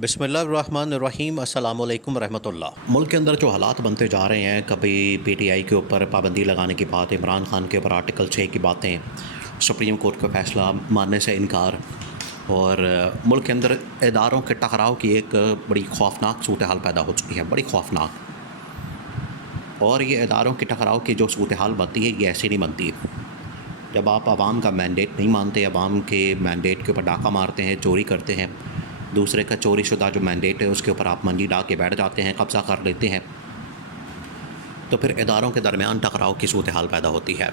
बिस्मिल्लाहिर्रहमानिर्रहीम अस्सलामुअलैकुम रहमतुल्लाह। मुल्क के अंदर जो हालात बनते जा रहे हैं, कभी पीटीआई के ऊपर पाबंदी लगाने की बात, इमरान खान के ऊपर आर्टिकल 6 की बातें, सुप्रीम कोर्ट का फैसला मानने से इनकार और मुल्क के अंदर इदारों के टकराव की एक बड़ी खौफनाक सूरत हाल पैदा हो चुकी है, बड़ी खौफनाक। और ये इदारों के टकराव की जो सूरत हाल बनती है, ये ऐसी नहीं बनती। जब आप आवाम का मैंडेट नहीं मानते, आवाम के मैंडेट के ऊपर डाका मारते हैं, चोरी करते हैं, दूसरे का चोरी शुदा जो मैंडेट है उसके ऊपर आप मंडी डाल के बैठ जाते हैं, कब्ज़ा कर लेते हैं, तो फिर इदारों के दरमियान टकराव की सूरत हाल पैदा होती है।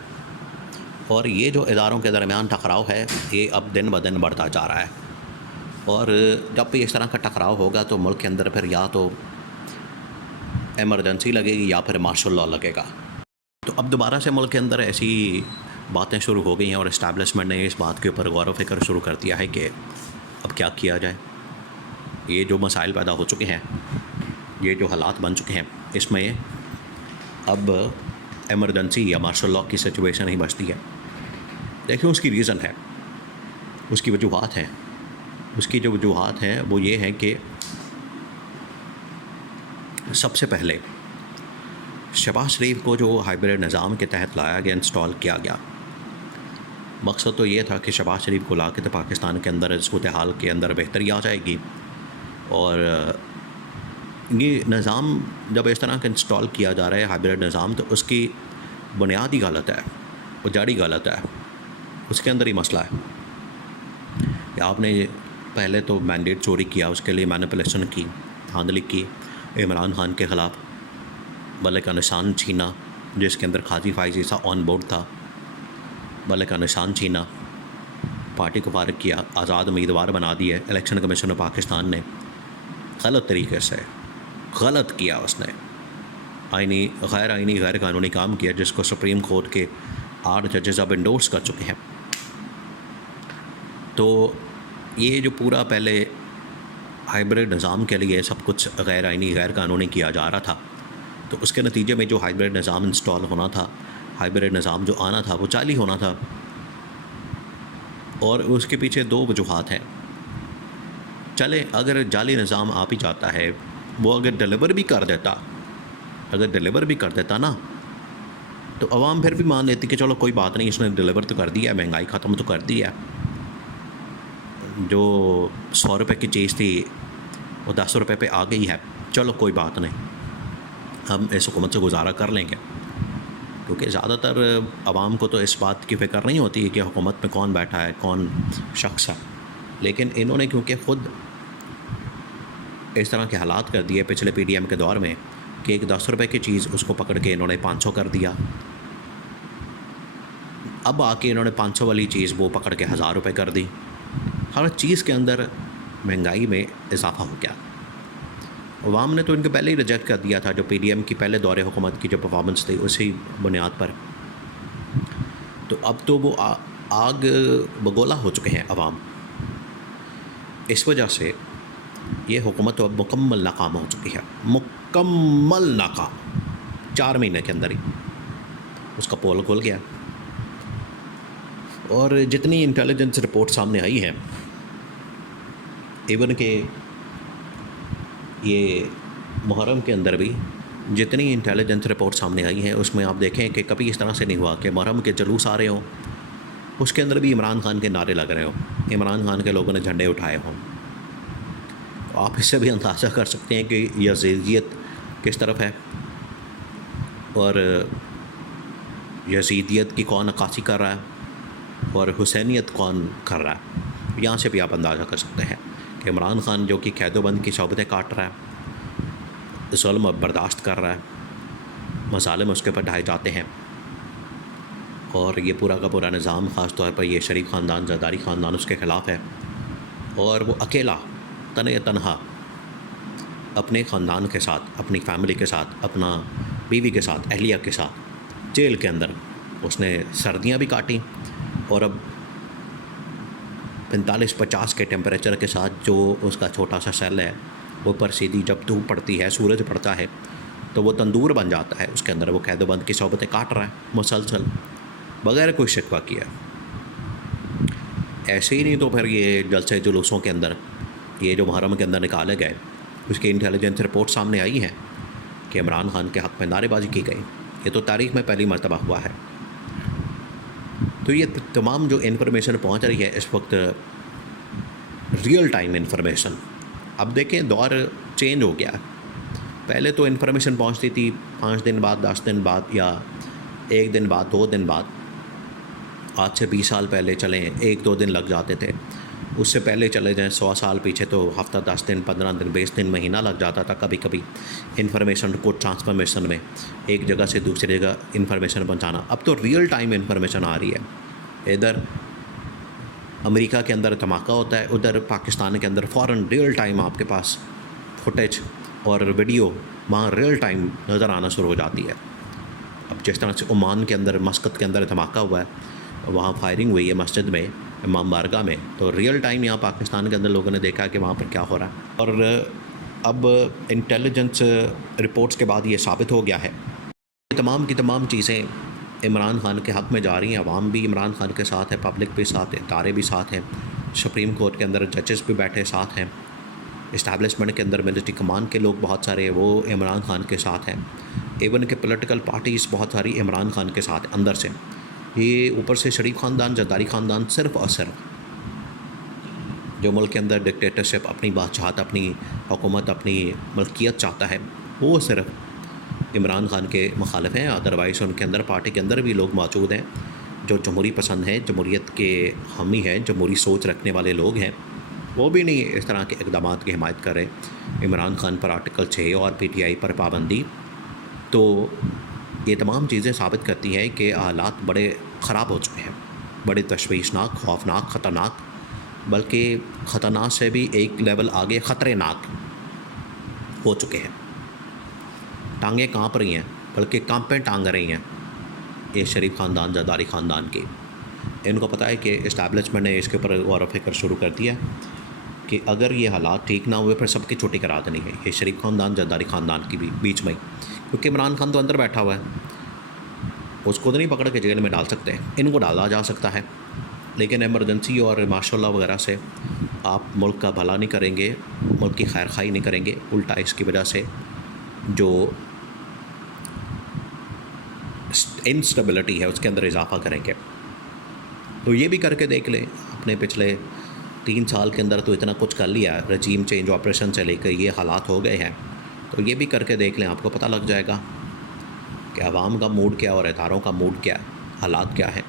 और ये जो इदारों के दरमियान टकराव है, ये अब दिन ब दिन बढ़ता जा रहा है। और जब भी इस तरह का टकराव होगा तो मुल्क के अंदर फिर या तो एमरजेंसी लगेगी या फिर मार्शल लॉ लगेगा। तो अब दोबारा से मुल्क के अंदर ऐसी बातें शुरू हो गई हैं और इस्टेब्लिशमेंट ने इस बात के ऊपर गौर व फिक्र शुरू कर दिया है कि अब क्या किया जाए। ये जो मसाइल पैदा हो चुके हैं, ये जो हालात बन चुके हैं, इसमें अब एमरजेंसी या मार्शल लॉ की सिचुएशन ही बचती है। देखिए उसकी रीज़न है, उसकी वजूहात हैं। उसकी जो वजूहात हैं वो ये हैं कि सबसे पहले शहबाज शरीफ को जो हाइब्रिड निज़ाम के तहत लाया गया, इंस्टॉल किया गया, मकसद तो ये था कि शहबाज शरीफ को ला के तो पाकिस्तान के अंदर सूरत हाल के अंदर बेहतरी आ जाएगी। और ये निज़ाम जब इस तरह का इंस्टॉल किया जा रहा है हाइब्रिड निज़ाम, तो उसकी बुनियाद ही गलत है, वो जड़ ही गलत है, उसके अंदर ही मसला है कि आपने पहले तो मैंडेट चोरी किया, उसके लिए मैनिपुलेशन की, धांधली की, इमरान खान के ख़िलाफ़ बल्ले का निशान छीना, जिसके अंदर खाजी फाइज ईसा ऑन बोर्ड था, बल्ले का निशान छीना, पार्टी को फारिग किया, आज़ाद उम्मीदवार बना दिए। इलेक्शन कमीशन ऑफ पाकिस्तान ने गलत तरीके से गलत किया, उसने गैर आइनी गैर कानूनी काम किया, जिसको सुप्रीम कोर्ट के 8 जजेस अब इंडोर्स कर चुके हैं। तो ये जो पूरा पहले हाइब्रिड निज़ाम के लिए सब कुछ गैर आइनी गैर कानूनी किया जा रहा था, तो उसके नतीजे में जो हाइब्रिड निज़ाम इंस्टॉल होना था, हाइब्रिड निज़ाम जो आना था, वो जाली होना था। और उसके पीछे 2 वजूहात हैं। चले अगर जाली निज़ाम आ भी जाता है, वो अगर डिलीवर भी कर देता ना, तो अवाम फिर भी मान लेती कि चलो कोई बात नहीं, इसने डिलीवर तो कर दिया, महंगाई ख़त्म तो कर दी है, जो 100 रुपये की चीज़ थी वो 10 रुपये पे आ गई है, चलो कोई बात नहीं, हम इस हुकूमत से गुजारा कर लेंगे। क्योंकि ज़्यादातर आवाम को तो इस बात की फ़िक्र नहीं होती है कि हुकूमत में कौन बैठा है, कौन शख्स है। लेकिन इन्होंने क्योंकि ख़ुद इस तरह के हालात कर दिए पिछले पीडीएम के दौर में कि एक 10 रुपये की चीज़ उसको पकड़ के इन्होंने 500 कर दिया। अब आके इन्होंने 500 वाली चीज़ वो पकड़ के 1000 रुपये कर दी। हर चीज़ के अंदर महंगाई में इजाफा हो गया। अवाम ने तो इनको पहले ही रिजेक्ट कर दिया था, जो पीडीएम की पहले दौरे हुकूमत की जो परफॉर्मेंस थी उसी बुनियाद पर। तो अब तो वो आग बगोला हो चुके हैं अवाम। इस वजह से ये हुकूमत तो अब मुकम्मल नाकाम हो चुकी है, मुकम्मल नाकाम। 4 महीने के अंदर ही उसका पोल खुल गया। और जितनी इंटेलिजेंस रिपोर्ट सामने आई है, इवन के ये मुहर्रम के अंदर भी जितनी इंटेलिजेंस रिपोर्ट सामने आई हैं, उसमें आप देखें कि कभी इस तरह से नहीं हुआ कि मुहर्रम के जुलूस आ रहे हों, उसके अंदर भी इमरान खान के नारे लग रहे हों, इमरान खान के लोगों ने झंडे उठाए हों। तो आप इससे भी अंदाज़ा कर सकते हैं कि यज़ीदियत किस तरफ है और यज़ीदियत की कौन अक्कासी कर रहा है और हुसैनियत कौन कर रहा है। यहाँ से भी आप अंदाज़ा कर सकते हैं कि इमरान खान जो कि कैदोबंद की शौबतें काट रहा है, ज़ुल्म बर्दाश्त कर रहा है, मज़ालिम उसके ऊपर ढाए जाते हैं, और ये पूरा का पूरा निज़ाम ख़ास तौर पर ये शरीफ ख़ानदान, ज़रदारी ख़ानदान उसके ख़िलाफ़ है। और वो अकेला तनहा अपने ख़ानदान के साथ, अपनी फैमिली के साथ, अपना बीवी के साथ, अहलिया के साथ जेल के अंदर उसने सर्दियाँ भी काटी। और अब 45-50 के टेम्परेचर के साथ जो उसका छोटा सा सेल है, ऊपर सीधी जब धूप पड़ती है, सूरज पड़ता है, तो वो तंदूर बन जाता है। उसके अंदर वो कैदोबंद की शौबतें काट रहा है मुसलसल, बग़ैर कोई शिकवा किया। ऐसे ही नहीं तो फिर ये जलसे जुलूसों के अंदर ये जो मुहर्रम के अंदर निकाले गए, उसकी इंटेलिजेंस रिपोर्ट सामने आई है कि इमरान खान के हक़ में नारेबाजी की गई। ये तो तारीख़ में पहली मरतबा हुआ है। तो ये तमाम जो इन्फॉर्मेशन पहुंच रही है इस वक्त, रियल टाइम इन्फॉर्मेशन। अब देखें दौर चेंज हो गया। पहले तो इन्फॉर्मेशन पहुंचती थी 5 दिन बाद, 10 दिन बाद, या 1 दिन बाद, 2 दिन बाद। आज से 20 साल पहले चलें 1-2 दिन लग जाते थे। उससे पहले चले जाएं 100 साल पीछे तो हफ्ता, 10 दिन, 15 दिन, 20 दिन, महीना लग जाता था कभी कभी इन्फॉर्मेशन को ट्रांसफॉर्मेशन में, एक जगह से दूसरी जगह इन्फॉर्मेशन पहुंचाना। अब तो रियल टाइम इन्फॉर्मेशन आ रही है। इधर अमेरिका के अंदर धमाका होता है, उधर पाकिस्तान के अंदर फ़ौरन रियल टाइम आपके पास फुटेज और वीडियो वहाँ रियल टाइम नज़र आना शुरू हो जाती है। अब जिस तरह से ओमान के अंदर, मस्कत के अंदर धमाका हुआ है, वहाँ फायरिंग हुई है मस्जिद में, इमाम बारगाह में, तो रियल टाइम यहाँ पाकिस्तान के अंदर लोगों ने देखा कि वहाँ पर क्या हो रहा है। और अब इंटेलिजेंस रिपोर्ट्स के बाद ये साबित हो गया है कि तमाम की तमाम चीज़ें इमरान खान के हक़ में जा रही हैं। अवाम भी इमरान खान के साथ है, पब्लिक भी साथ है, इदारे भी साथ हैं, सुप्रीम कोर्ट के अंदर जजेस भी बैठे साथ हैं, इस्टेब्लिशमेंट के अंदर मिलिट्री कमान के लोग बहुत सारे वो इमरान खान के साथ हैं, इवन के पॉलिटिकल पार्टीज़ बहुत सारी इमरान खान के साथ अंदर से। ये ऊपर से शरीफ ख़ानदान, जरदारी ख़ानदान सिर्फ़ और सिर्फ जो मुल्क के अंदर डिक्टेटरशिप, अपनी बादशाहत, अपनी हुकूमत, अपनी मलकियत चाहता है, वो सिर्फ इमरान खान के मुखालिफ हैं। अदरवाइज़ उनके अंदर, पार्टी के अंदर भी लोग मौजूद हैं जो जमहूरी पसंद हैं, जमहूरियत के हामी हैं, जमहूरी सोच रखने वाले लोग हैं। वो भी नहीं इस तरह के इक़दाम की हिमायत कर रहे। इमरान खान पर आर्टिकल 6 और PTI पर पाबंदी, तो ये तमाम चीज़ें साबित करती हैं कि हालात बड़े ख़राब हो चुके हैं, बड़े तशवीशनाक, खौफनाक, ख़तरनाक, बल्कि ख़तरनाक से भी एक लेवल आगे ख़तरनाक हो चुके हैं। टांगें काँप रही हैं, बल्कि कांपे टांग रही हैं ये शरीफ ख़ानदान, जरदारी ख़ानदान की। इनको पता है कि इस्टेब्लिशमेंट ने इसके ऊपर गौर व फिक्र शुरू कर दिया कि अगर ये हालात ठीक ना हुए फिर सबकी छुट्टी करा देनी है, ये शरीफ ख़ानदान, जरदारी ख़ानदान की भी बीच में, क्योंकि इमरान खान तो अंदर बैठा हुआ है, उसको तो नहीं पकड़ के जेल में डाल सकते, इनको डाला जा सकता है, लेकिन इमरजेंसी और मार्शल लॉ वगैरह से आप मुल्क का भला नहीं करेंगे, मुल्क की खैर खाई नहीं करेंगे, उल्टा इसकी वजह से जो इंस्टेबिलिटी है उसके अंदर इजाफा करेंगे। तो ये भी करके देख लें, अपने पिछले 3 साल के अंदर तो इतना कुछ कर लिया, रजीम चेंज ऑपरेशन से लेकर ये हालात हो गए हैं, तो ये भी करके देख लें, आपको पता लग जाएगा कि आवाम का मूड क्या और इदारों का मूड क्या, हालात क्या है।